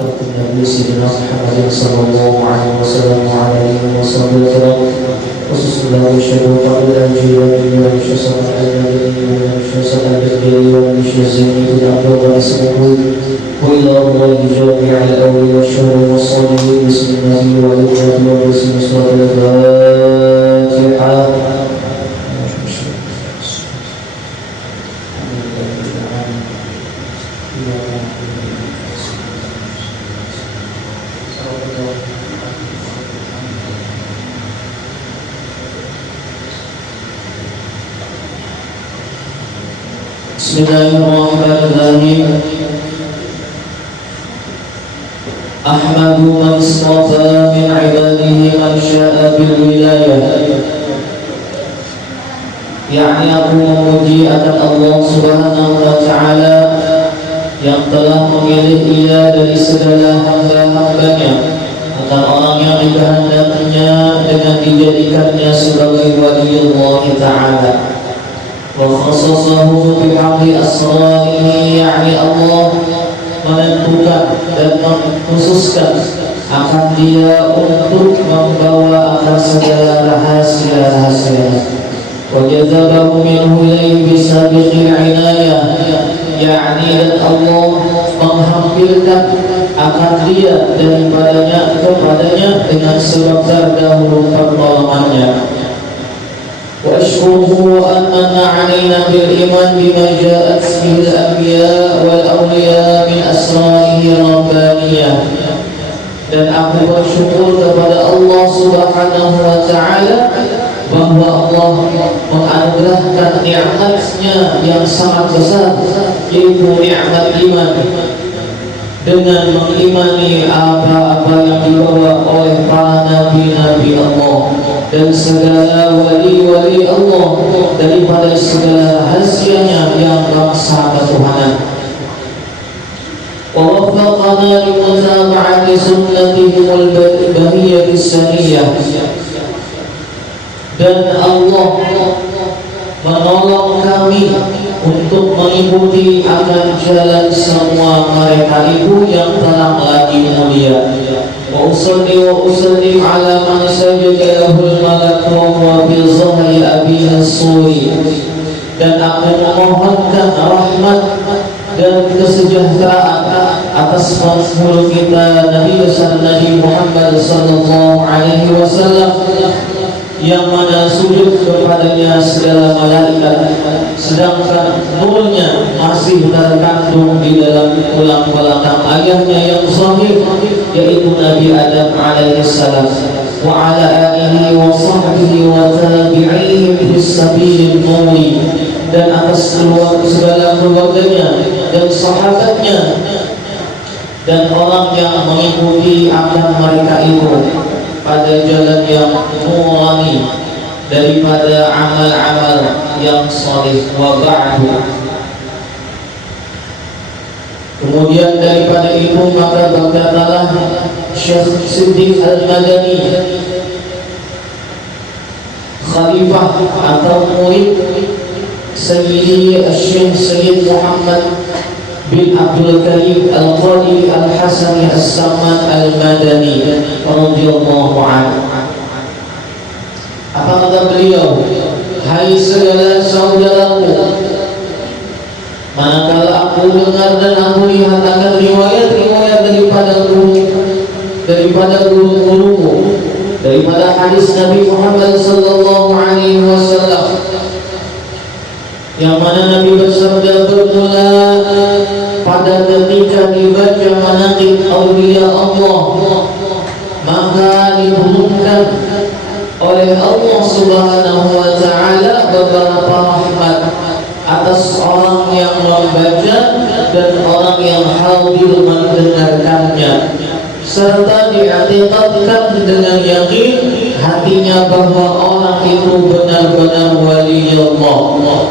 Nabi Sayyidina Muhammad sallallahu alaihi wasallam wa alihi wasallam khususnya syukur pada jiran yang syasana al-nabi syasana al-nabi wa syazini ila Allah subhanahu wa ila jami' al-awli wa syuhur wa salihin bismillahi wa alihi wa Al-Fatihah. Bismillahirrahmanirrahim. Ahmadu man istafa min ibadihi man sya'a bil wilayah. Yakni aku memuji akan Allah Subhanahu wa ta'ala yang telah memilih ia dari segala hamba-hambanya, akan orang yang dikehendakinya dengan dijadikannya sebagai waliullah ta'ala. وخصصه بحق أسراره يعني Allah menentukan dan mengkhususkan akan dia untuk membawa akan segala rahasia-rahasia. Wajazabahu minhu ilaihi bisabiqil inayah, yakni dan Allah menghampirkan akan dia daripadanya kepadanya dengan sebab terdahulu pertolongannya. وأشكره وأمن علينا بالإيمان بما جاءت به الأنبياء والأولياء من أسراره الربانية. Dan aku bersyukur kepada Allah Subhanahu wa ta'ala bahwa Allah menganugerahkan nikmatnya yang sangat besar, yaitu nikmat iman, dengan mengimani apa-apa yang dibawa oleh para nabi-nabi Allah dan segala wali-wali Allah daripada segala rahasianya yang bangsa ketuhanan. Wa waffaqana li mutaba'ati sunnatihimul bahiyyati saniyah. Dan Allah menolong kami untuk mengikuti akan jalan semua mereka itu yang telah lagi mulia. Wa usalli wa usallim ala man sajada lahul malak wa huwa bil zahri abi as-suri. Dan aku memohonkan rahmat dan kesejahteraan atas penghulu kita Nabi besar Nabi Muhammad sallallahu alaihi wasallam, yang mana sujud kepadanya segala malaikat, sedangkan nurnya masih terkandung di dalam tulang belakang ayahnya yang zahir, yaitu Nabi Adam alaihissalam, wa ala alihi wa sahbihi wa tabi'ihim bis sabilin nuri, dan atas segala keluarganya dan sahabatnya dan orang yang mengikuti akan mereka itu pada jalan yang nurani daripada amal-amal yang salih. Wa ba'du. Kemudian daripada itu maka berkatalah Syekh Siddiq Al-Madani, khalifah atau murid Sayyidi Syekh Sayyid Muhammad bin Abdul Karim Al-Qadiri Al-Hasani As-Saman Al-Madani radhiyallahu anhu. Apa kata beliau? Hai segala saudaraku, manakala aku dengar dan aku lihat akan riwayat-riwayat daripada guru-guruku, daripada hadis Nabi Muhammad sallallahu alaihi wasallam, yang mana Nabi bersabda bermula pada ketika dibaca manaqib auliya Allah, maka diturunkan oleh Allah Subhanahu wa ta'ala beberapa rahmat atas orang yang membaca dan orang yang hadir mendengarkannya, serta di'atiqadkan dengan yakin hatinya bahwa orang itu benar-benar wali Allah.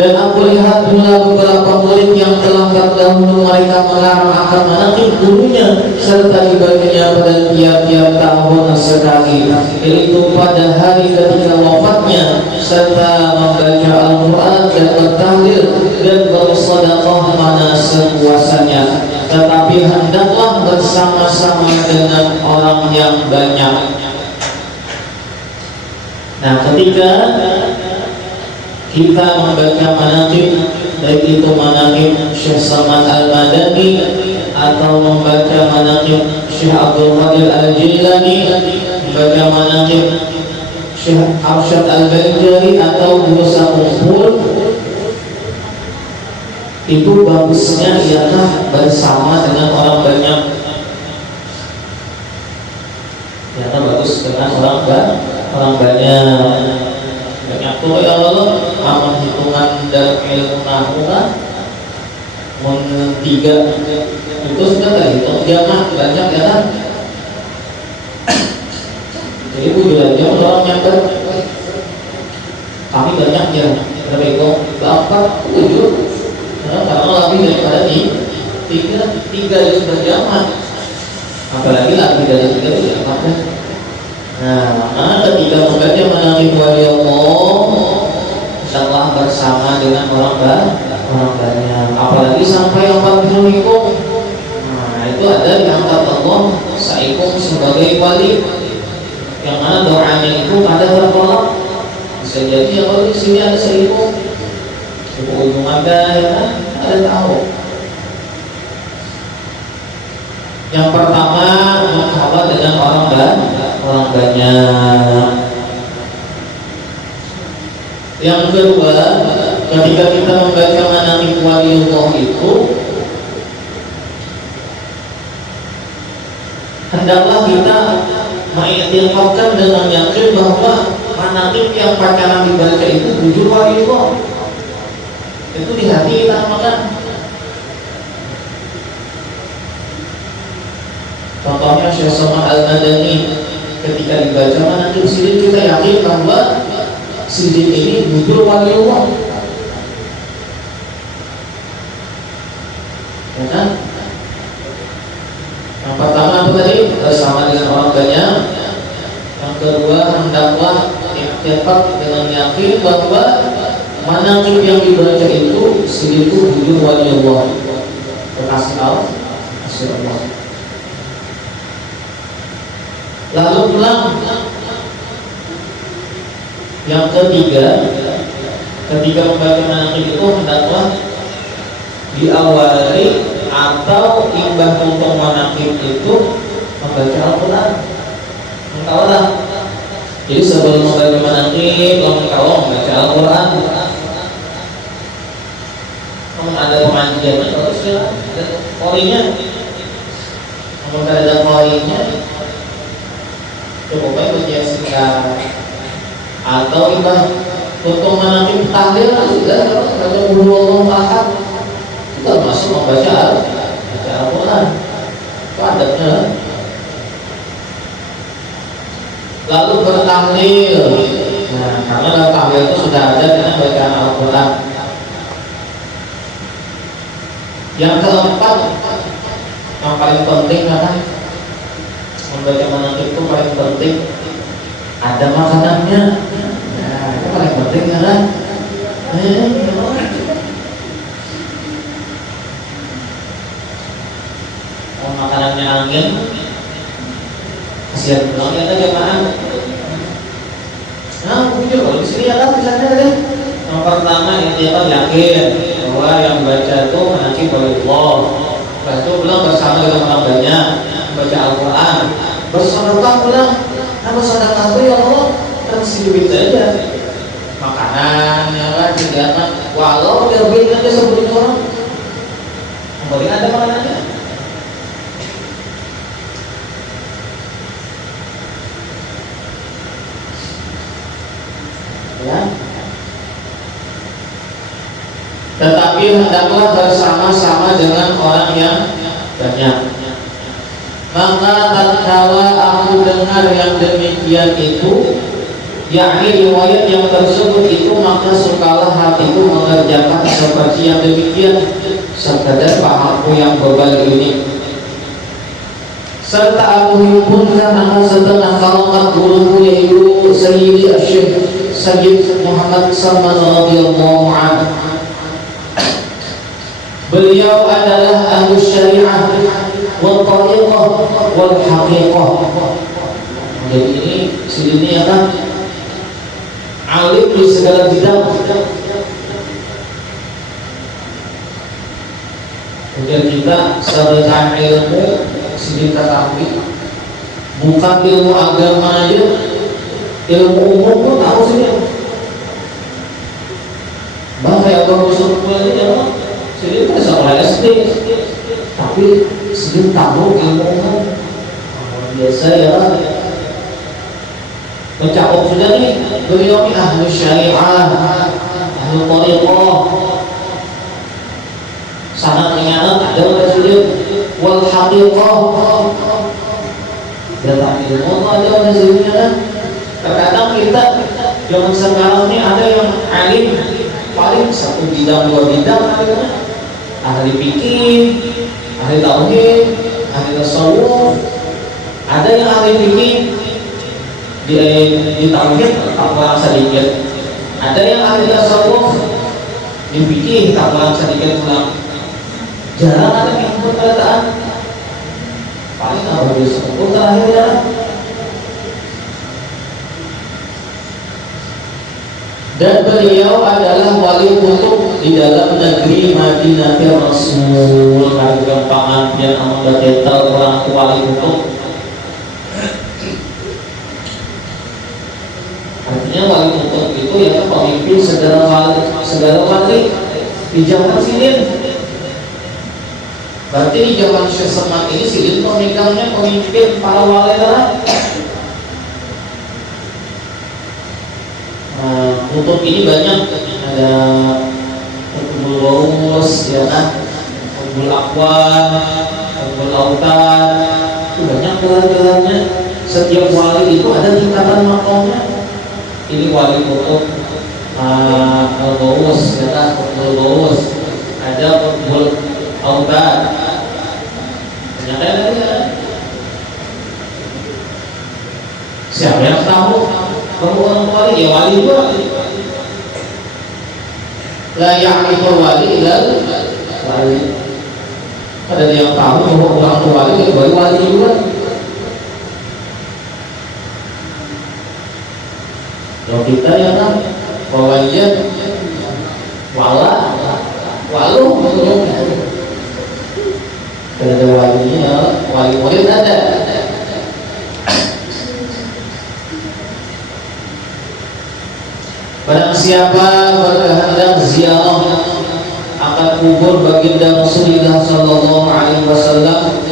Dan aku lihat pula beberapa murid yang telah terdahulu mereka melarang akan manaqib gurunya, serta dibacanya pada tiap-tiap tahun sekali, yaitu pada hari ketika wafatnya, serta membaca Al-Quran dan bertahlil dan bersedekah mana sepuasanya. tetapi hendaklah bersama-sama dengan orang yang banyak. Nah, ketika kita membaca manaqib, baik itu manaqib Syekh Salman Al-Madani atau membaca manaqib Syekh Abdul Qadir Al-Jilani, membaca manaqib Syekh Arsyad Al-Banjari atau Musa Kumpul, itu bagusnya ialah bersama dengan orang banyak. Ialah bagus dengan orang banyak. Banyak tuh ya Allah, amal hitungan dalam ilmu nahu kan tiga itu sudah terhitung jamaah banyak ya kan. Jadi tujuannya orang yang kami banyak ya, berapa ekor? 8, 7 karena lebih daripada tiga itu sudah jamaah, apalagi lebih dari 3 itu jamaah. Nah, ketika membaca manaqib wali Allah, hendaklah bersama dengan orang banyak, apalagi sampai 40 ikum. Nah, itu ada diangkat Allah saikum sebagai wali, yang mana doanya itu ada tertolak. Bisa jadi ya kalau di sini ada saikum, di ujung ada ya kan, ada tahu. Yang pertama, bersahabat dengan orang banyak. Yang kedua, ketika kita membaca manaqib waliullah itu, hendaklah kita mengiktirafkan dengan yakin bahwa manaqib yang pacaran dibaca itu jujur waliullah. Itu di hati kita makan. Contohnya Syekh Salman Al-Madani, ketika dibaca manaqib sidik, kita yakin bahwa sidik ini jujur waliullah, ya kan? Yang pertama apa tadi? Bersama dengan orang banyak. Yang kedua, hendaklah iktifak dengan yakin bahwa manaqib yang dibaca itu sidik itu jujur waliullah, kekasih Allah. Lalu pulang. Yang ketiga, ketika membaca manaqib itu hendaklah diawali atau imbah untuk manaqib itu membaca Al-Quran. Mengkawalah. Jadi sebelum membaca manaqib, membaca Al-Quran. Kalau ada pengajiannya, kalau sudah ada qorinya, kalau ada qorinya, cukup baik baca singkat atau ibadah untuk manaqib tahlil sudah baca qul huwallahu ahad, itu termasuk membaca Al-Quran. Itu adabnya. Lalu bertahlil. Nah, karena dalam tahlil itu sudah ada dengan bacaan Al-Quran. Yang keempat, yang paling penting kan, membaca manaqib itu paling penting ada makanannya. Nah, itu paling penting kan. Kalau makanannya angin, kasihan pulang ya jemaah. Nah, jujur kalau di sini ya kan misalnya tadi. Yang pertama ini apa, yakin bahwa yang baca itu manaqib waliullah. Lepas itu pulang bersama dengan orang banyak, baca Al-Quran, bersedekah pulang. Nah, bersedekah itu ya Allah kan sedikit saja, makanan ya kan, kegiatan, walau dia beli aja sebelum orang, yang penting ada makanannya. Ya. Tetapi hendaklah bersama-sama dengan orang yang banyak. Maka tatkala aku dengar yang demikian itu, yakni riwayat yang tersebut itu, maka sukalah hatiku mengerjakan seperti yang demikian, sekadar pahamku yang bebal ini. Serta aku himpunkan akan setengah kalangan guruku, yaitu Sayyidi Syekh Sayyid Muhammad Salman radhiyallahu anhu. Beliau adalah ahli syariah wal tariqah wal haqiqah. Jadi ini sini ya kan alim di segala bidang. Kemudian kita sebagai ilmu sini ketahui bukan ilmu agama aja, ilmu umum pun tahu sini. Bahkan yang baru sekolah ini ya, sini kan sekolah SD, tapi sini tahu ilmu umum. Biasa ya, mencakup sudah nih beliau ini ahli syariah, ahli tariqah, sangat ingat ada presiden wal haqiqah. Dalam ilmu ada hasilnya kan. Terkadang kita zaman sekarang ini ada yang alim paling satu bidang dua bidang, ahli fikih, ahli tauhid, ahli tasawuf. Ada yang ahli fikih di tauhid tambahan sedikit, ada yang ahli tasawuf di fikih tambahan sedikit pulang. Jarang ada yang perkataan paling apa bisa terakhir ya. Dan beliau adalah wali kutub di dalam negeri Madinah Rasul. Karena gampangan yang amat detail orang wali kutub. Artinya wali kutub itu ya pemimpin segala wali di zaman silin. Berarti di zaman Syekh Saman ini silin pemegangnya pemimpin para wali lah. Kutub ini banyak, ada Kutubul Ghaus, ya kan, Kutubul Aqwan, Kutubul Autan, itu banyak gelar-gelarnya. Setiap wali itu ada tingkatan makamnya. Ini wali kutub Al-Ghaus, ya kan, Kutubul Ghaus, ada Kutubul Autan, banyak ya. Siapa yang tahu? Kalau orang wali ya wali juga. La ya'riful wali ilal wali. Ada yang tahu bahwa orang wali ya wali juga. Kalau kita ya kan wawajan walu betul. Ada walinya, wali murid ada. Barang siapa berkehendak ziarah akan kubur baginda Rasulullah sallallahu alaihi wasallam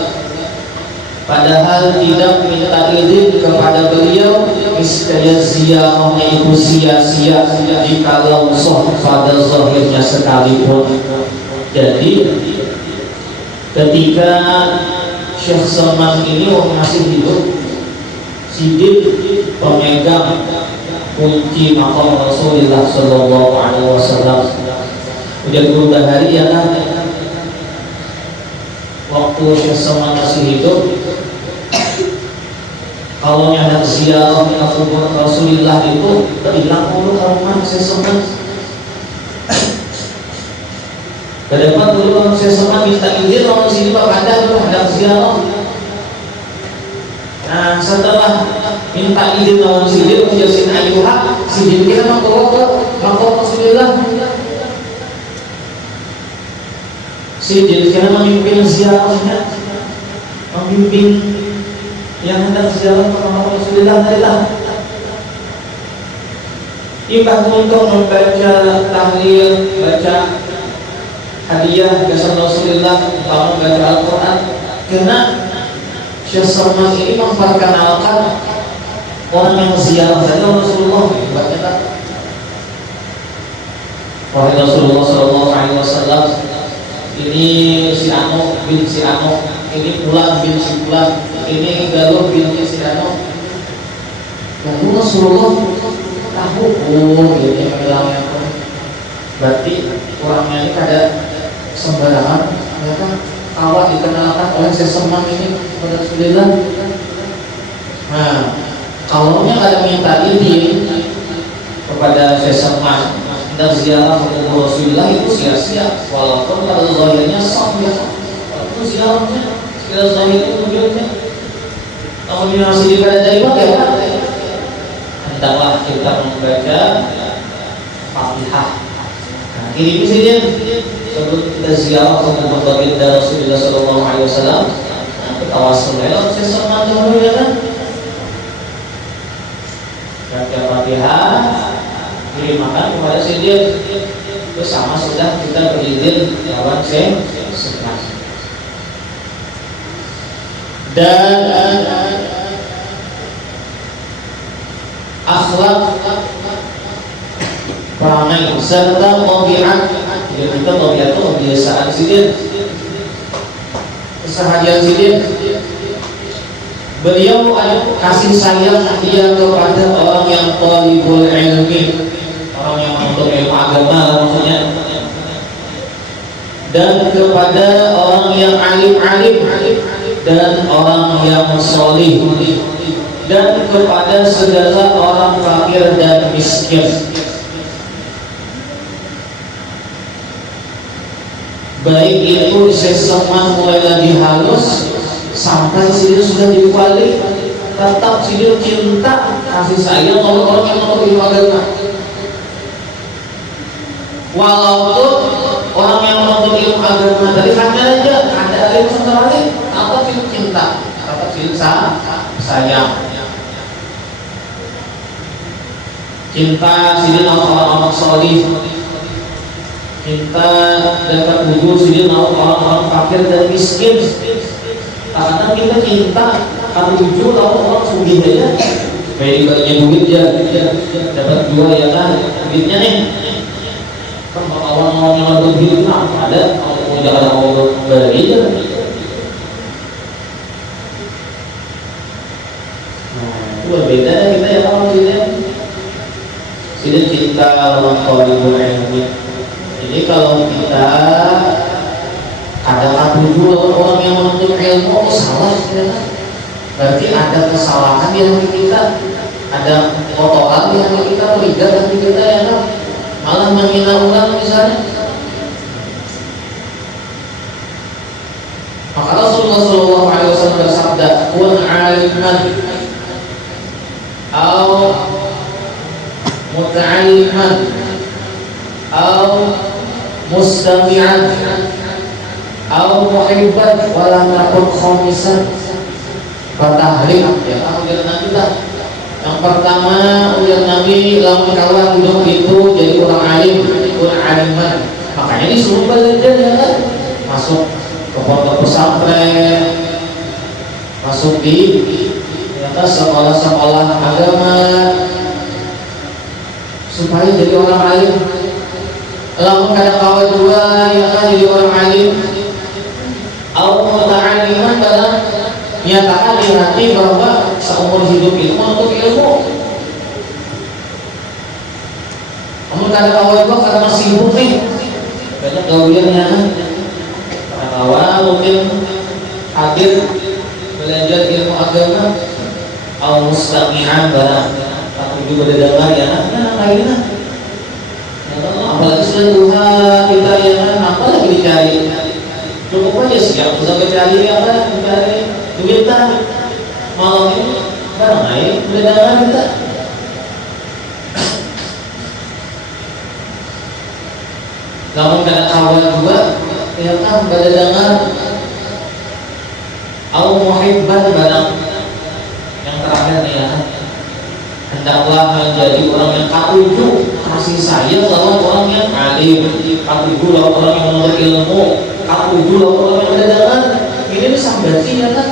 padahal tidak minta izin kepada beliau, niscaya ziarahnya itu sia-sia jikalau pada zahirnya sekalipun. Jadi ketika Syekh Salman ini masih hidup, sidin pemegang kunci makam Rasulullah sallallahu alaihi wasallam. Udah berubah hari ya kan. Waktu Syekh Salman masih hidup, kalau hendak ziarah ke kubur Rasulullah itu hilang dulu rumah Syekh Salman. Kedepan dulu Syekh Salman minta izin orang sini Pak ada dulu hendak ziarah. Nah setelah minta izin lawan sidin menjelasin ayuha, sidin kita membawa ke makam Rasulullah. Sidin kita memimpin ziarahnya, memimpin yang hendak ziarah ke makam Rasulullah adalah ibadah untuk membaca tahlil, baca hadiah kesan Rasulullah, atau membaca Al-Quran. Karena Syekh Salman ini memperkenalkan orang yang ziarah saja Rasulullah. Wahai Rasulullah sallallahu alaihi wasallam, ini si Ano bin si Ano, ini Fulan bin si Fulan, ini Galuh bin si Ano. Lalu Rasulullah tahu, oh ini bilangnya apa? Berarti orangnya ini kada sembarangan, mereka awal dikenalkan oleh Syekh Salman ini kepada Rasulullah. Nah, kalau ada minta izin kepada Syekh Salman dan ziarah ke Rasulullah itu sia-sia, walaupun pada zahirnya sah ya, itu ziarahnya Bila suami itu wujudnya kalau dia masih daripada dari bagaimana? Hendaklah kita membaca Fatihah. Nah, ini presiden sebelum kita ziarah ke kubur baginda Rasulullah Sallallahu Alaihi Wasallam, kita tawasul lewat sesuatu dulu ya kan? Baca Fatihah, kirimkan kepada presiden. Bersama sudah kita berizin lawan sekelas. Dan akhlak perangai serta tabiat, kita tabiat itu kebiasaan sidin, keseharian sidin. Beliau kasih sayang dia kepada orang yang talibul ilmi, orang yang menuntut ilmu agama maksudnya, dan kepada orang yang alim-alim dan orang yang solih, dan kepada segala orang fakir dan miskin. Baik itu seseman mulai lagi halus sampai sini sudah diwali, tetap sini cinta kasih sayang orang-orang yang menuntut ilmu agama. Walaupun orang yang menuntut ilmu agama dari hanya aja ada alim sebenarnya, atau cinta, atau cinta sayang. Cinta sini orang-orang solih, cinta dapat wujud sini orang-orang fakir dan miskin. Karena kita cinta kan wujud orang-orang sugih aja, supaya ibaratnya duit ya, dapat dua ya kan, duitnya nih. Kan kalau orang yang lebih hidup ada, kalau jangan mau beli aja. Nah, itu berbeda kita ya kalau tidak cinta orang talibul ilmi. Jadi kalau kita ada tujuh orang yang menuntut ilmu salah, berarti ada kesalahan di hati kita, ada kotoran di hati kita, rigat hati kita ya kan, malah menghina orang misalnya. Maka Rasulullah Sallallahu Alaihi Wasallam bersabda, "Kun aliman, au muta'alliman, au mustami'an, au muhibban, walam yakun khamisan." Fatahrik ya, ujar Nabi lah. Yang pertama ujar Nabi, lamun kawan hidup itu jadi orang alim, orang aliman. Makanya disuruh belajar ya kan, masuk ke pondok pesantren, masuk di atas sekolah-sekolah agama supaya jadi orang alim. Lamun kadang kawan dua ya kan jadi orang alim. Au muta'alliman, dalam nyatakan di hati bahwa seumur hidup itu untuk ilmu. Namun kadang kawan dua karena sibuk nih, banyak gawiannya kan. Kadang kawan mungkin hadir belajar ilmu agama, au mustami'an barang, atau juga berdengar ya kan, lainnya. Apalagi sudah Tuhan kita ya kan, apalagi dicari. Cukup aja siap sampai cari apa, mencari duit kan. Malam ini barang naik, berdengar kita. Namun kadang awal juga ya kan berdengar. Au muhibban, barang yang terakhir nih ya kan, hendaklah menjadi orang yang katuju kasih sayang lawan orang yang alim, katuju lawan orang yang menuntut ilmu, katuju lawan orang yang berdagangan. Ini bisa berarti ya kan,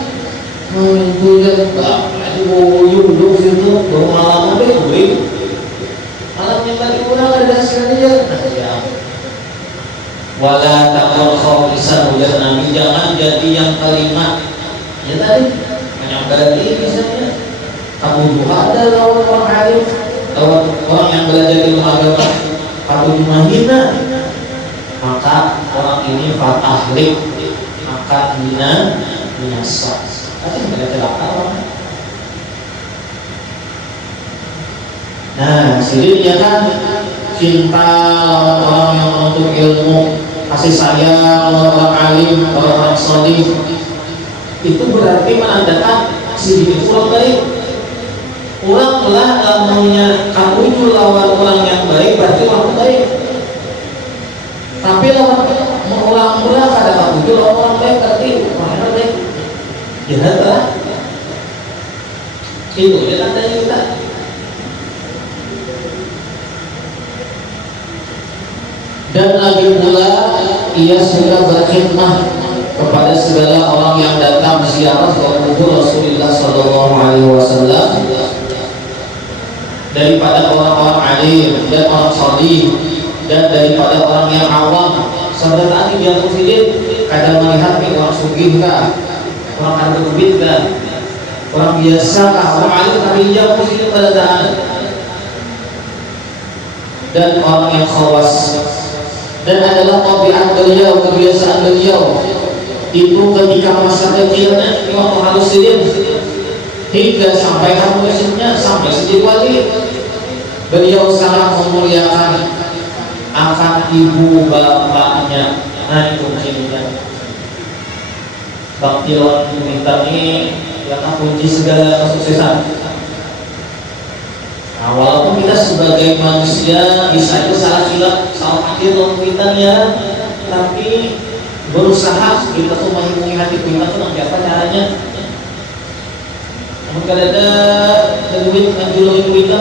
menunjukkan ini wujud situ bermalam apa gue malam yang tadi kurang ada hasilnya ya. Wala takul khamisan, ujar Nabi, jangan jadi yang kelima. Ya tadi menyambarkan misalnya kamu juga ada lawan orang alim, lawan orang yang belajar ilmu agama, kamu cuma hina, maka orang ini fatahlik, maka hina menyesal. Tapi tidak celaka orang. Nah, sini dia kan cinta lawan orang yang menuntut ilmu, kasih sayang lawan orang alim, orang salih. itu berarti menandakan si diri kurang baik. Orang telah lamunnya kamu lawan orang yang baik berarti orang baik. Tapi lawan orang pula kada kamu lawan orang baik berarti orang baik. Jahat lah. Itu dia tandanya kita. Dan lagi pula ia sudah berkhidmah kepada segala orang yang datang ziarah ke kubur Rasulullah Sallallahu Alaihi Wasallam, daripada orang-orang alim dan orang salih, dan daripada orang yang awam. Saudara tadi yang muslim kadang melihat orang sugih kah, orang ada duit kah, orang biasa kah, orang alim tapi yang muslim keadaan, dan orang yang khawas. Dan adalah tabiat beliau, kebiasaan beliau itu ketika masa kecilnya waktu harus sidin hingga sampai halusnya sampai jadi wali, beliau sangat memuliakan akan ibu bapaknya. Nah itu kuncinya. Baktiwan kita ini adalah kunci segala kesuksesan. Nah, walaupun kita sebagai manusia bisa itu salah silap, salah akhir dalam kuitannya, tapi berusaha kita tuh menghubungi hati kita tuh nanti apa caranya. Namun kada ada duit menjuluhin kita,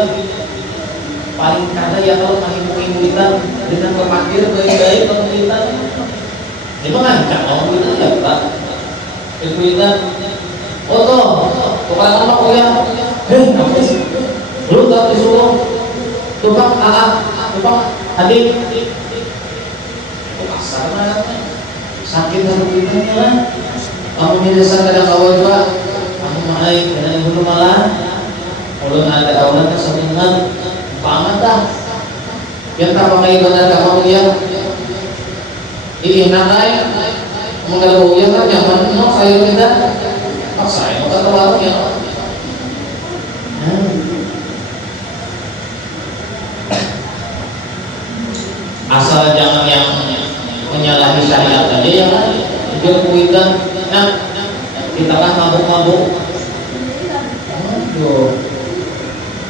paling kada ya kalau menghubungi kita dengan berpikir baik-baik dalam kita. Ini mengancam orang kita ya Pak. Kita, oh toh, bukan apa kuliah, apa sih? Lu tak disuruh tumpang adik kasar lah, sakit hati kita lah. Kamu menyesal kadang awal juga, kamu maai kadang dulu malah ulun ada awal kesenangan banget dah. Yang tak pakai benar kamu dia ini nakai mengalau yang kan nyaman no saya kita paksa yang kata warung ya. Asal jangan yang menyalahi syariat aja yang dia kuitan. Nah kita kan mabuk-mabuk.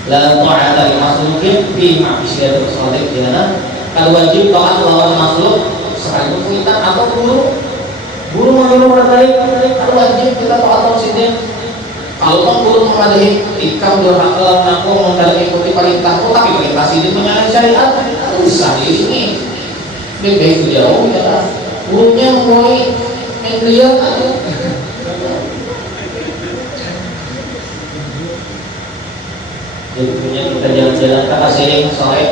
La ta'ata li makhluqin fi ma'siyatil khaliq ya. Kalau wajib taat lawan makhluk sekalipun kuitan atau guru menyuruh berbaik, kalau wajib kita taat lawan sini. Kalau guru mengadahi ikam berhak mengaku mengikuti perintahku tapi perintah sini menyalahi syariat, usah ini beda itu jauh ya. Gurunya mulai menglihat aja. Jadi punya kita jalan-jalan kakak sering sore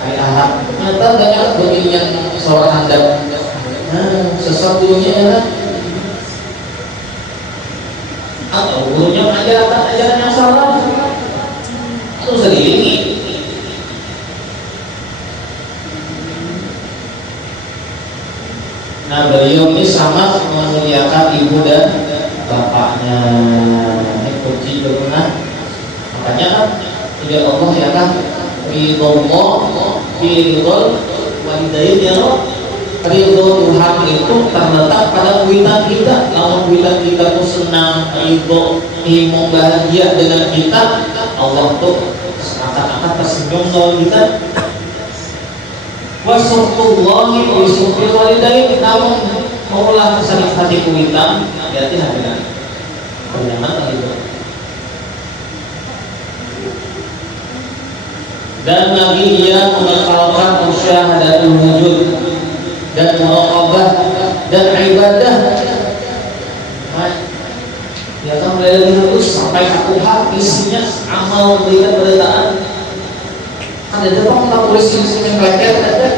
hari Ahad, ternyata banyak begini yang sore handap. Nah, sesuatunya ya atau gurunya mengajarkan ajaran yang salah itu sediringi. Nah beliau ini sangat memuliakan ibu dan bapaknya. Ini kunci berguna. Makanya kan tujuan Allah ya kan ridho walidain ya Allah. Ridho Tuhan itu terletak pada kuitan kita. Lawan kuitan kita tuh senang, ridho, imong bahagia dengan kita, Allah tuh akan tersenyum dengan kita. Wasyukurullahi wa syukuril walidain. Namun maulah kesanit hati kuitan berarti hadiran bernyaman itu. Dan lagi ia mengekalkan musyahadatul wujud dan muraqabah dan ibadah. Ya kan mulai terus sampai akuhat isinya amal berikan beritaan. Ada jepang tak tulis ini mengkleket ada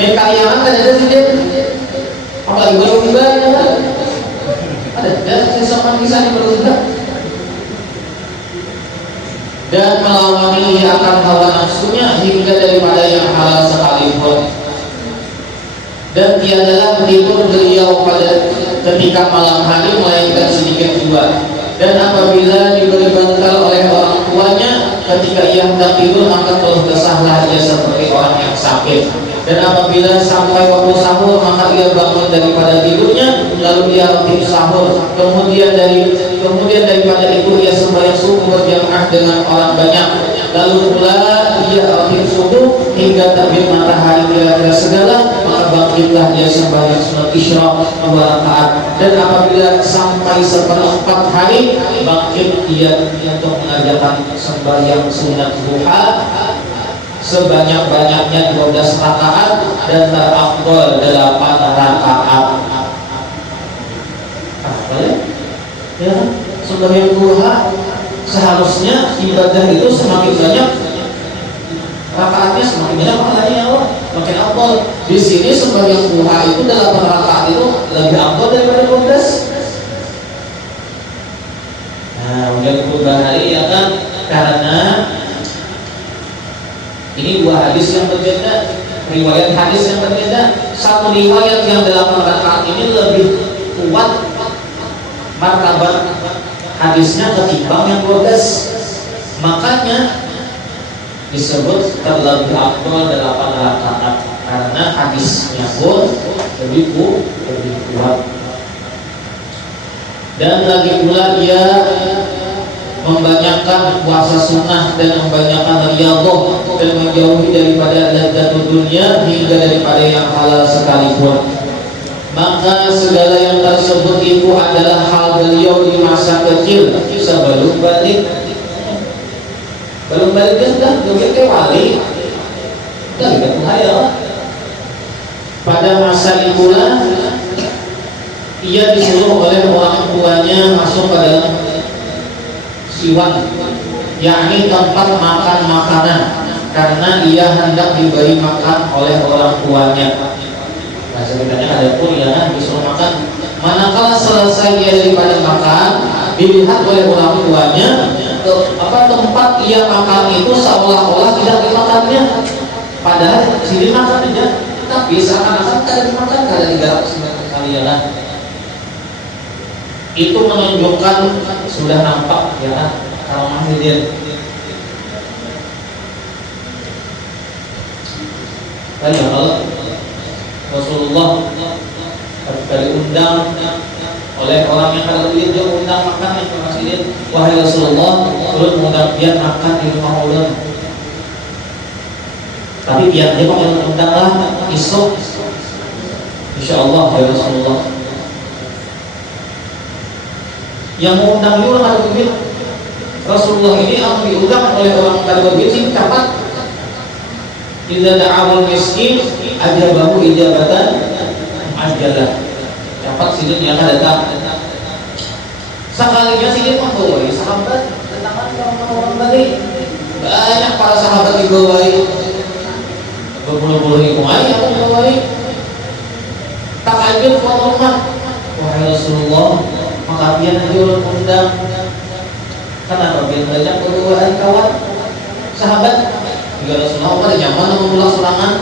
mengkaliangan ada tidak apalagi baru-baru ada sesuatu kisah di berusaha dan melawangi akan hawa nafsunya hingga daripada yang halal sekalipun. Dan tiadalah tidur beliau pada ketika malam hari melainkan sedikit juga. Dan apabila diberi bantal oleh orang tuanya ketika ia hendak tidur maka telah kesahlah ia seperti orang yang sakit. Dan apabila sampai waktu sahur maka ia bangun daripada tidurnya lalu ia rotib sahur. Kemudian daripada itu ia sembahyang subuh berjamaah dengan orang banyak. Lalu pula ia rotib subuh hingga terbit matahari kira-kira segala, maka bangkitlah dia sembahyang sunat isyraq 2 rakaat. Dan apabila sampai 1/4 hari bangkit ia untuk mengerjakan sembahyang sunat duha sebanyak-banyaknya 12 rakaat dan terafdol 8 rakaat. Apa ya? Ya, sembahyang duha seharusnya ibadah itu semakin banyak rakaatnya semakin banyak pahalanya Allah, makin afdol. Di sini sembahyang duha itu 8 rakaat itu lebih afdol daripada 12. Nah, menjadi 2 hari ya kan, karena ini 2 hadis yang berbeda, riwayat hadis yang berbeda. Satu riwayat yang 8 rakaat ini lebih kuat martabat hadisnya ketimbang yang 12. Makanya disebut terlebih afdal 8 rakaat karena hadisnya pun lebih kuat. Dan lagi pula dia membanyakkan puasa sunnah dan membanyakkan riyadhah dan menjauhi daripada lezat dunia hingga daripada yang halal sekalipun. Maka segala yang tersebut itu adalah hal beliau di masa kecil sebelum balik. Belum balik dia sudah joget wali, sudah tidak menghayal. Pada masa itulah ia disuruh oleh orang tuanya masuk ke dalam siwan, yakni tempat makan makanan, karena ia hendak diberi makan oleh orang tuanya. Nah, ceritanya ada pun ya kan disuruh makan. Manakala selesai dia daripada makan, dilihat oleh orang tuanya tempat ia makan itu seolah-olah tidak dimakannya. Padahal sini makan tidak, tapi seakan-akan tidak dimakan, tidak digarap sekali ya kan. Itu menunjukkan sudah nampak ya kan kalau mahir. Banyak kalau Rasulullah ketika diundang oleh orang yang kada duit dia undang makan yang masjid. Wahai Rasulullah, ulun mengundang dia makan di rumah ulun. Tapi biar dia kok yang undang lah esok. Insyaallah ya Rasulullah. Yang mengundang dia orang kada duit. Rasulullah ini akan diundang oleh orang kada duit sing cepat. Idza da'awul miskin ajabahu ijabatan ajalah. Cepat sidin yang datang. Sekalinya sidin membawai sahabat datangan ke orang tadi. Banyak para sahabat dibawai. Berpuluh-puluh ribu yang membawai. Tak aja tuan rumah. Wahai Rasulullah, maka biar aja ulun undang. Kenapa biar banyak berduaan kawan sahabat? Ya Rasulullah pada nyaman memulak serangan.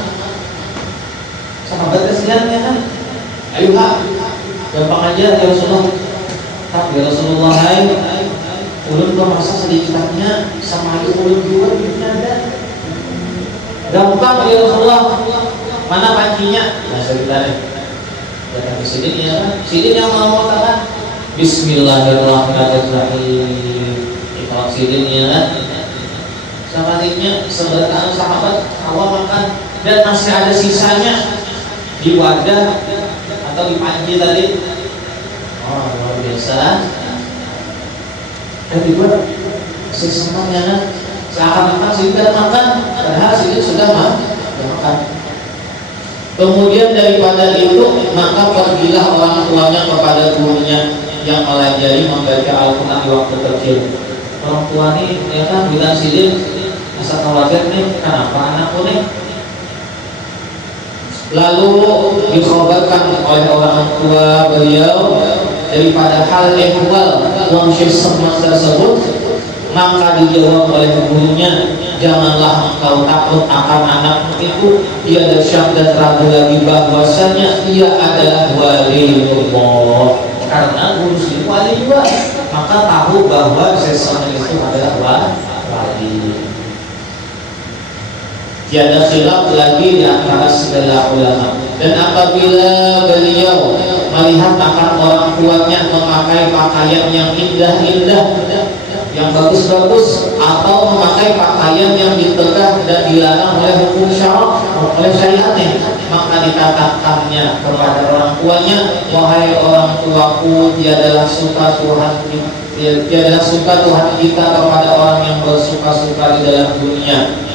Sahabat kasihan ya kan. Ayo ha, gampang aja ya Rasulullah. Tak ya Rasulullah, hai ulun bermasa sedikitnya sama ayo ulun juga duitnya ada. Gampang ya Rasulullah. Mana pancinya? Nah ceritanya datang ke sini ya kan. Sini yang mau tangan Bismillahirrahmanirrahim. Ikhlas sini ya kan. Sebaliknya sebenarnya sahabat awal makan dan masih ada sisanya di wadah atau di panci tadi. Oh luar biasa. Dan juga sesamanya seakan-akan sudah makan, padahal sudah makan. Kemudian daripada itu maka pergilah orang tuanya kepada gurunya yang melajari membaca Al-Quran di waktu kecil. Orang tua ini ya kan bilang sidin asa khawatir nih, kenapa anakku nih? Lalu dikhabarkan oleh orang tua beliau daripada hal ehwal wangsyih semua tersebut, maka dijawab oleh gurunya, janganlah engkau takut akan anakmu itu, tiada syak dan ragu lagi bahwasanya ia adalah waliullah. Karena guru itu wali juga, maka tahu bahwa seseorang itu adalah wali. Tiada khilaf lagi di antara segala ulama. Dan apabila beliau melihat akan orang tuanya memakai pakaian yang indah-indah, yang bagus-bagus, atau memakai pakaian yang ditegah dan dilarang oleh hukum oleh syariatnya, maka dikatakannya kepada orang tuanya, wahai orang tuaku, tiadalah suka Tuhan kita kepada orang yang bersuka-suka di dalam dunia.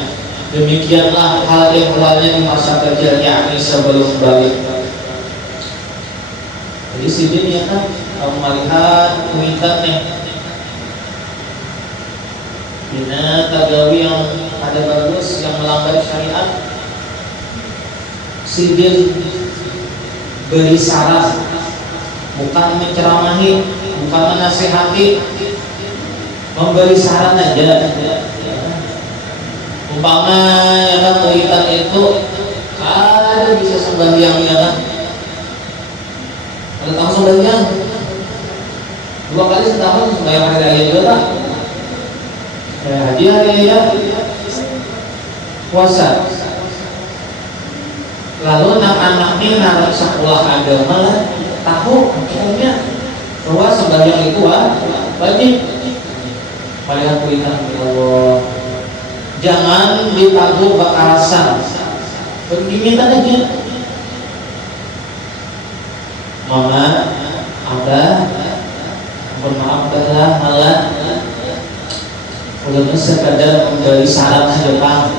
Demikianlah hal ehwalnya di masa kecil, yakni sebelum balik. Jadi sini ya kan, kamu melihat kuitan nih, bina tagawi yang ada bagus, yang melanggar syariat, sidin beri saran, bukan menceramahi, bukan menasihati, memberi saran aja. Umpama ya kan kuitan itu ada bisa sembahyang ya kan, ada tamu sembahyang 2 kali setahun sembahyang hari raya juga tak? Ya, haji hari raya, puasa. Lalu anak-anak ini narik sekolah agama lah, tahu pokoknya bahwa sembahyang itu wajib. Melihat kuitan Allah, jangan ditabuh kekerasan, diminta aja. Mama, abah, mohon maaf dah malah ulama sekadar memberi saran saja Jepang,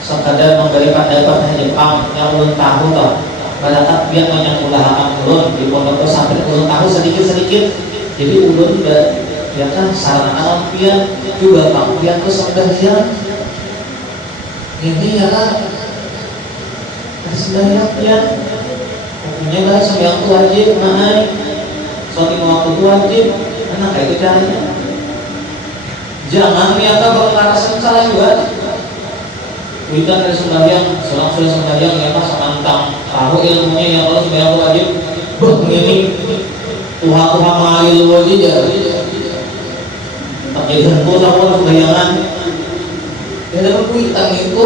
sekadar memberi pendapat saja Jepang, yang belum tahu toh. Pada saat biar banyak ulah ulun di pondok sampai ulun tahu sedikit-sedikit, jadi ulun ya kan saran alam pian juga bang pian tuh sembahyang ini ya kan sembahyang pian pokoknya lah sembahyang itu wajib naik sholat 5 waktu itu wajib, enak kayak itu caranya. Jangan ya kan berkerasan salah juga. Bukan dari sembahyang, seorang sudah sembahyang ya kan semantang tahu ilmunya yang kalau sembahyang itu wajib, begini Tuhan mengalir wajib jadi tentu sama sembayangan ya dapat kuitan itu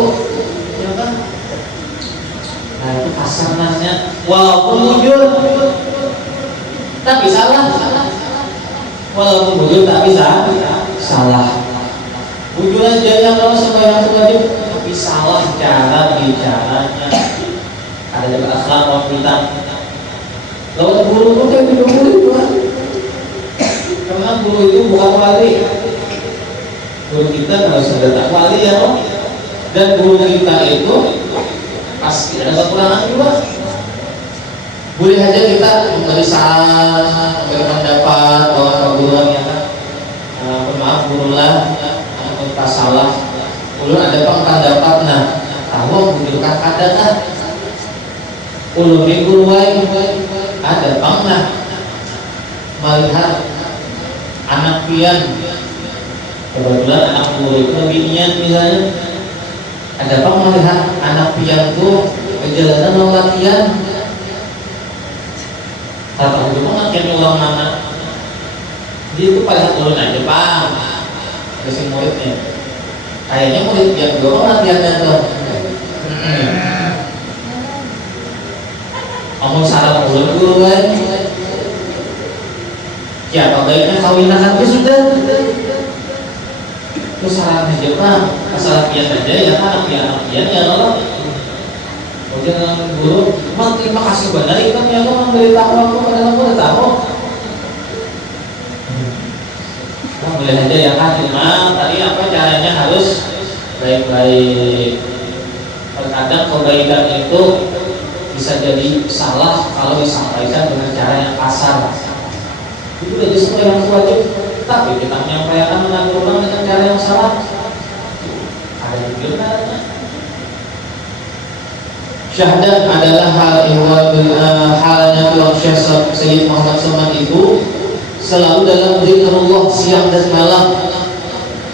ya kan. Nah itu kasarnya, walaupun mujur tapi salah, walaupun mujur tak bisa salah. Mujur aja yang kalau sembahyang wajib tapi salah cara bicaranya, ada juga akhlak wanita. Lalu guru itu kayak guru itu karena guru itu bukan wali. Guru kita kalau sudah tak wali ya loh, dan guru kita itu pasti ada kekurangan juga. Boleh aja kita memberi saran, memberi pendapat bahwa keguruan ya kan, maaf guru lah, kita salah. Guru ada pendapat, nah tahu bujukan ada kan? Guru di guru lain ada nah melihat anak pian. Kebetulan anak guru itu lebih niat misalnya, ada apa melihat anak pian itu perjalanan mau latihan, tahu juga ngakian ulang mana, dia itu pada turun aja bang, ada si muridnya, kayaknya murid yang juga latihannya tuh, ngomong salah guru kan, ya apa baiknya kawinan aja sudah. Terus saran aja pak, asal pian aja ya kan, pian ya loh. Kemudian guru, emang terima kasih banyak kan ya lo memberitahu aku padahal aku udah tahu. Boleh aja ya kan, cuma tadi apa caranya harus baik-baik. Terkadang kebaikan itu bisa jadi salah kalau disampaikan dengan cara yang kasar. Itu udah justru yang wajib. Tapi kita menyampaikan menampilkan orang dengan cara yang salah, ada juga caranya. Syahadat adalah halnya Tuhan Syekh Sayyid Muhammad Somad itu selalu dalam zikrullah siang dan malam,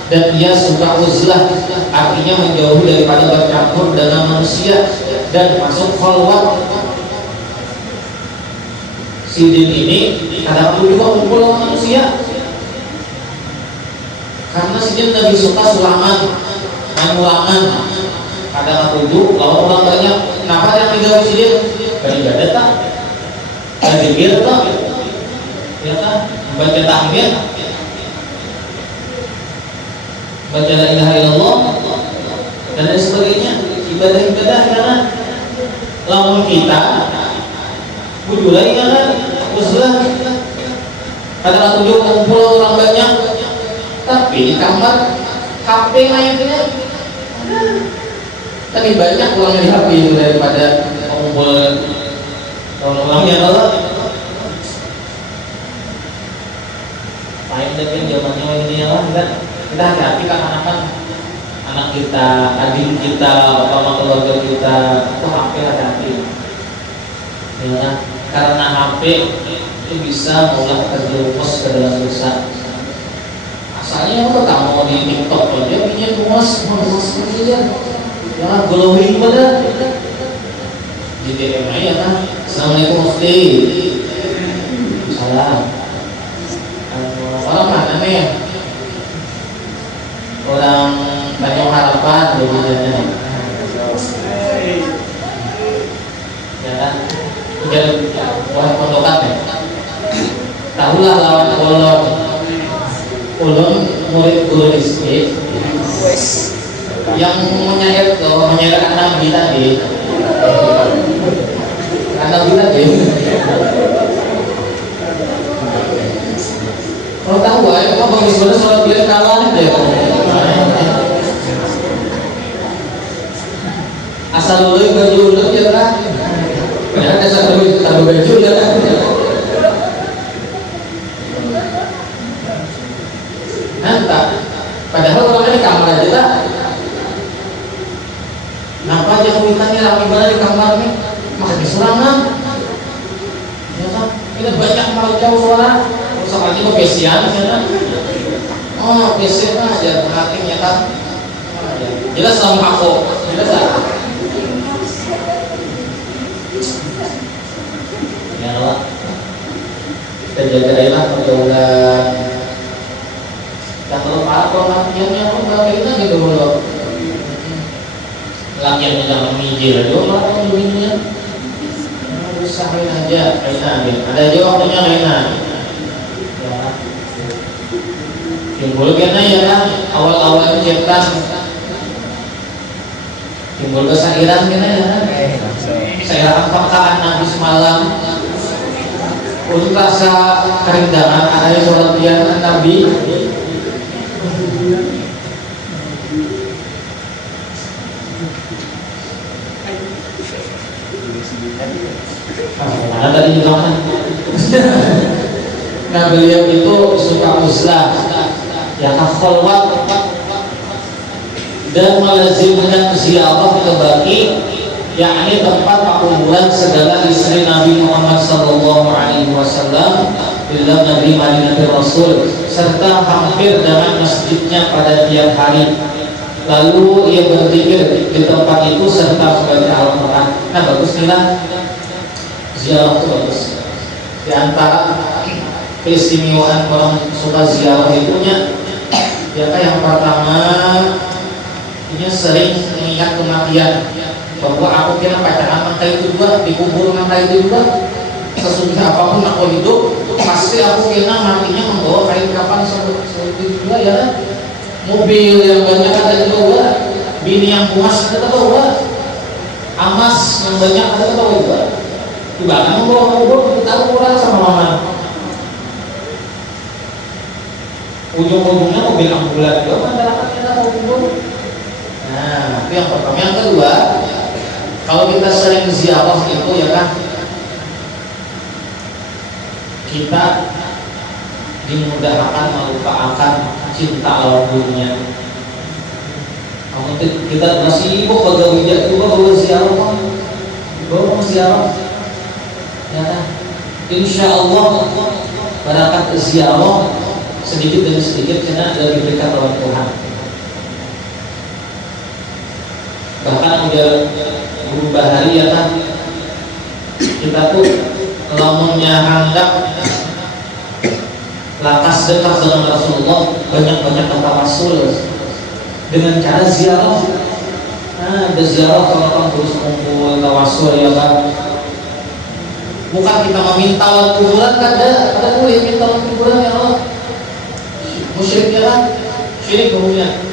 dan ia suka uzlah, artinya menjauhi daripada bercampur dengan manusia dan masuk khalwat. Sidin ini kadang-kadang juga kumpul dengan manusia. Karena sidin lebih suka sulaman, main ulangan. Ada ketujuh, lawan orang banyak. Kenapa yang tiga di sini? Beribadah tak? Berzikir tak? Ya kan? Baca tahmid, baca la ilaha illallah dan lain sebagainya. Ibadah-ibadah karena lawan kita bujulai kan? Uslah. Ada ketujuh kumpul orang banyak, tapi di kamar HP mainnya. Tapi banyak uangnya di HP itu daripada mengumpul orang-orangnya Allah. Main dengan zamannya ini ya kan. Kita hati-hati kan anak kita, adik kita, bapak keluarga kita, itu HP hati-hati. Ya kan? Karena HP itu bisa mengolah terjerumus ke dalam dosa. Asalnya kalau tamu di TikTok dia punya tuas saja. Jangan glowing pada di DM ya kan. Assalamualaikum Mufti. Salam. Orang mana nih? Orang Tanjung Harapan begini. Ya kan? Jadi buat pondokan nih. Tahulah lawan kolon. Kolon murid guru Rizki yang menyeret Nabi tadi. Nabi tadi. Kalau tahu ya, kok bagi sebenarnya sholat dia kalah deh. Asal dulu baju dulu ya kan. Padahal dasar tabu baju ya kan. Nanti, padahal orangnya di kamar aja tak. Kenapa aja komentarnya rapi banget di kamar nih? Makanya serangan. Ya kan? Kita banyak malah jauh suara. Soalnya kok pesian ya kan? Oh pesian aja penting ya kan? Jelas sama aku, jelas tak? Ya Allah, kita jagainlah pergaulan. Dan kalau apa latihannya aku bagaimana gitu loh? Latihannya jangan mijil, dong lah dunia. Usahain aja, kainan. Ada juga waktunya kainan. Timbul kena ya kan awal-awal ciptaan timbul kesairan kena ya kan saya apakah Nabi semalam untuk rasa kerindangan ada sholat dia Nabi mana tadi juga kan nah beliau itu suka uzlah ya khalwat dan melazimkan ziarah ke Baqi yakni tempat perkumpulan segala istri Nabi Muhammad sallallahu alaihi wasallam di dalam negeri Madinatul Rasul serta hampir dengan masjidnya pada tiap hari. Lalu ia berzikir di tempat itu serta membaca Al-Quran. Nah bagus nih lah ziarah itu bagus. Di antara keistimewaan orang suka ziarah itunya ya kan yang pertama dia sering mengingat kematian bahwa aku kira pacaran angka itu juga dikubur angka itu juga sesungguhnya apapun aku hidup pasti aku kira matinya membawa kain kapan seperti juga ya mobil yang banyak ada juga bini yang puas ada juga amas yang banyak ada juga gimana membawa mobil kita kurang sama mama ujung-ujungnya mobil ambulan juga masyarakat kita mau kumpul. Nah, itu yang pertama. Yang kedua, kalau kita sering ziarah itu ya kan, kita dimudahkan melupakan cinta lawan dunia. Kamu kita masih sibuk bagawijak juga bawa ziarah, bawa ziarah, ya kan? Insya Allah barakat ziarah sedikit demi sedikit karena lebih dekat lawan Tuhan. Bahkan udah berubah hari ya kan kita tuh lamunnya handak lakas dekat dengan Rasulullah banyak-banyak kata Rasul dengan cara ziarah. berziarah ke makam terus kumpul tawasul ya kan. Bukan kita meminta kuburan, kada boleh minta kuburan ya Allah. Musyrik ya kan, syirik hukumnya.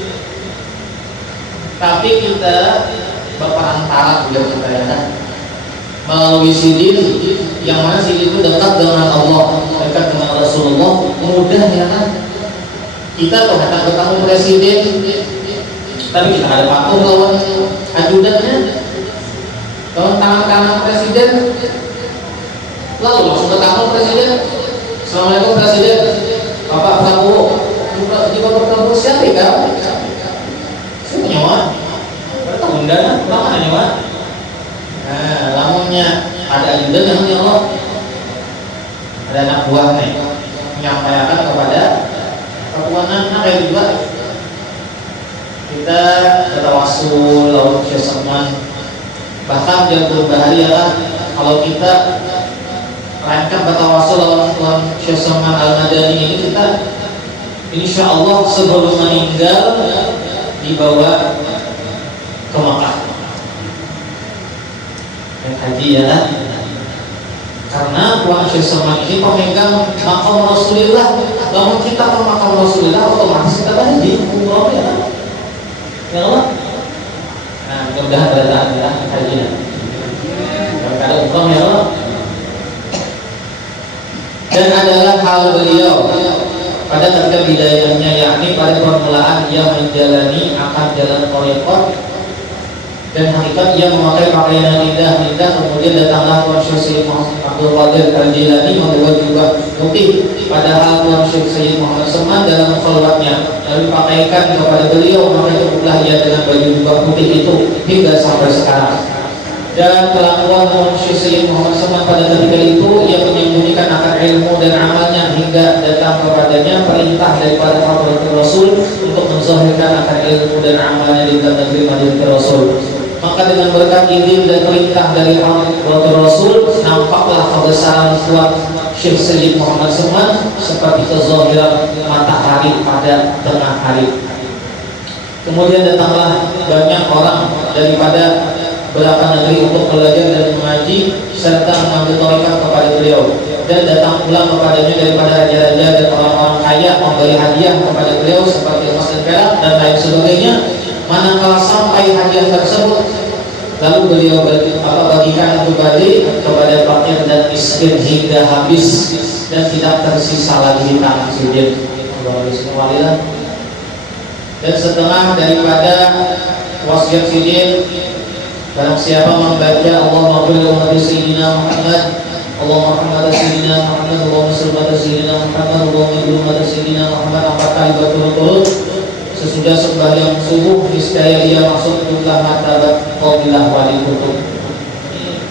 Tapi kita berperantara juga kita ya kan, melalui sidin yang mana sidin itu dekat dengan Allah, dekat dengan Rasulullah, mudah ya kan. Kita tuh datang ketemu presiden, tapi kita ada patuh lawan ajudannya, lawan tangan kanan presiden, lalu langsung ketemu presiden. Assalamualaikum presiden, Bapak Prabowo. Jika bertemu siapa ya? Siapa nyawa? Bertemu undangan, mana nyawa? Lamunnya ada ajudan yang Allah, ada anak buah nih, menyampaikan kepada kekuatan kayak juga. Kita bertawasul lawan syaitan, bahkan jatuh bahaya kalau kita rancang bertawasul lawan Syekh Salman Al-Madani ini, kita insya Allah sebelum meninggal dibawa ke Makkah haji ya kan? Karena Tuan Syekh Salman ini pemegang makam Rasulullah. Namun kita ke makam Rasulullah otomatis kita haji umroh ya kan? Ya Allah. Nah mudah-mudahan berada ya haji ya. Kalau ada umroh ya Allah. Dan adalah hal beliau pada ketika bidayahnya, yakni pada permulaan ia menjalani akan jalan thariqah, dan hakikat ia memakai pakaian yang indah, kemudian datanglah Tuan Syekh Sayyid Muhammad Abdul Qadir Al-Jilani membawa jubah putih, padahal Tuan Syekh Sayyid Muhammad Salman dalam khalwatnya, lalu pakaikan kepada beliau, maka cukuplah ia dengan baju jubah putih itu hingga sampai sekarang. Dan kelakuan Tuan Syekh Sayyid Muhammad Salman pada ketika itu, ia menyembunyikan akan ilmu dan amalnya hingga datang kepadanya perintah daripada Hadratul Rasul untuk menzahirkan akan ilmu dan amalnya di dalam negeri Madinatul Rasul. Maka dengan berkat izin dan perintah dari Hadratul Rasul, nampaklah kebesaran Tuan Syekh Sayyid Muhammad Salman seperti kezahiran matahari pada tengah hari. Kemudian datanglah banyak orang daripada beberapa negeri untuk belajar dan mengaji serta mengambil thariqah kepada beliau, dan datang pula kepadanya daripada raja-raja dan orang-orang kaya memberi hadiah kepada beliau seperti emas dan perak dan lain sebagainya. Manakala sampai hadiah tersebut, lalu beliau bagikan kembali kepada fakir dan miskin hingga habis dan tidak tersisa lagi di tangan sidin. Dan setengah daripada wasiat sidin, barang siapa membaca Allahumma qul wa sayyidina Muhammad, Allahumma Muhammad sayyidina Muhammad, Allahumma salli ala sayyidina Muhammad, Allahumma salli ala sayyidina Muhammad 4 kali berturut-turut sesudah sembahyang subuh, niscaya ia masuk jumlah martabat fadilah wali kutub.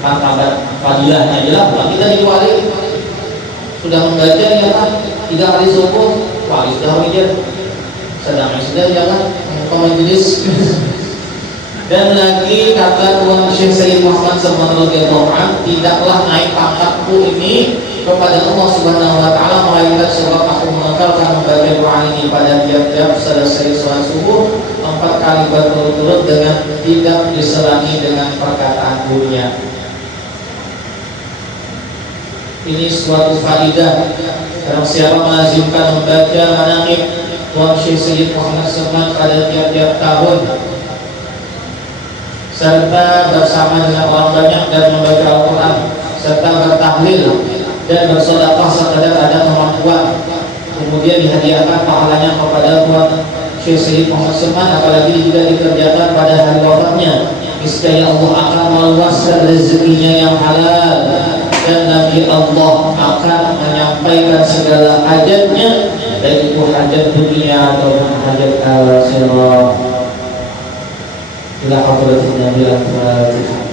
Martabat fadilahnya jelas, bukan kita di wali sudah membaca ya kan 3 kali subuh, wali sudah wajib, sedang sudah jangan majelis. Dan lagi kata Tuan Syekh Sayyid Muhammad Salman radhiyallahu anhu, tidaklah naik pangkatku ini kepada Allah Subhanahu wa taala melainkan sebab aku mengakalkan membaca doa ini pada tiap-tiap selesai salat subuh 4 kali berturut-turut dengan tidak diselangi dengan perkataan dunia. Ini suatu faidah. Kalau siapa melazimkan membaca manaqib Tuan Syekh Sayyid Muhammad Salman pada tiap-tiap tahun, serta bersama dengan orang banyak dan membaca Al-Quran, serta bertahlil dan bersedekah sekadar ada kemampuan, kemudian dihadiahkan pahalanya kepada Tuan Syekh Sayyid Muhammad Salman, apalagi juga dikerjakan pada hari wafatnya, niscaya Allah akan meluaskan rezekinya yang halal, dan Nabi Allah akan menyampaikan segala hajatnya, baik itu hajat dunia ataupun hajat akhirah. Ila hadratin Nabi al-Fatihah.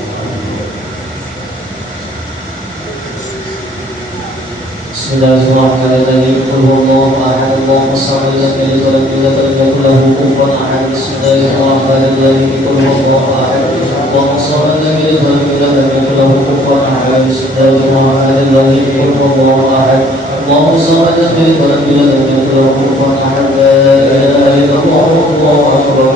Bismillahirrahmanirrahim. Qul huwallahu ahad, Allahumma shalli ala sayyidina Muhammad. Bismillahirrahmanirrahim. Qul huwallahu ahad, Allahumma shalli ala sayyidina Muhammad. Bismillahirrahmanirrahim. Qul huwallahu ahad, Allahumma shalli ala sayyidina Muhammad. La ilaha illallah, Allahu akbar.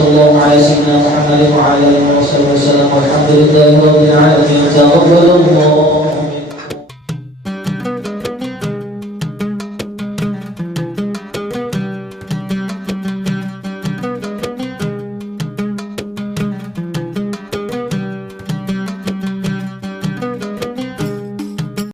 sallallahu ala sayyidina Muhammadin wa ala alihi wa sahbihi wasallam. Walhamdulillahi rabbil alamin. Taqabbalallahu